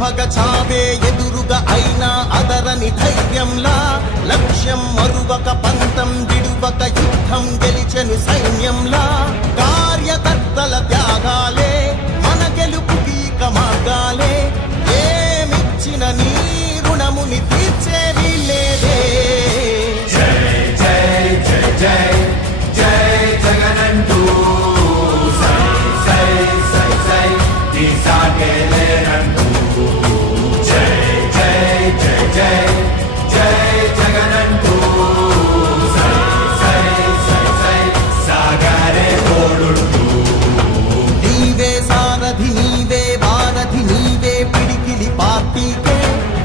భగ చావే ఎదురుగా అయినా అదరని ధైర్యంలా లక్ష్యం మరువక పంతం విడువక యుద్ధం గెలిచెను సైన్యంలా కార్యకర్తల త్యాగాలే మన గెలుపుకీక మార్గాలే ఏమిచ్చిన నీ రుణముని తీర్చేది లేదే జై జై జై జై జై జగనంటూ సై సై సై సై నీ సాగేలేనంటూ జై జై జై జై జై జగనంటూ సై సై సై సై సాగరే తోడుంటూ నీవే సారథి నీవే వారధి నీవే పిడికిలి పార్టీకే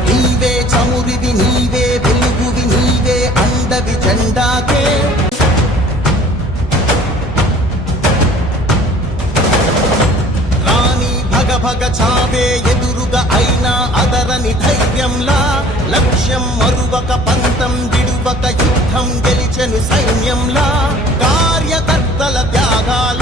నీవే చమురివి నీవే వెలుగువి నీవే అండవి జెండాకే రాణి భగ భగ చావే ఎదురుగా అయినా అదరని ధైర్యంలా లక్ష్యం మరువక పంతం విడువక యుద్ధం గెలిచెను సైన్యంలా కార్యకర్తల త్యాగాలే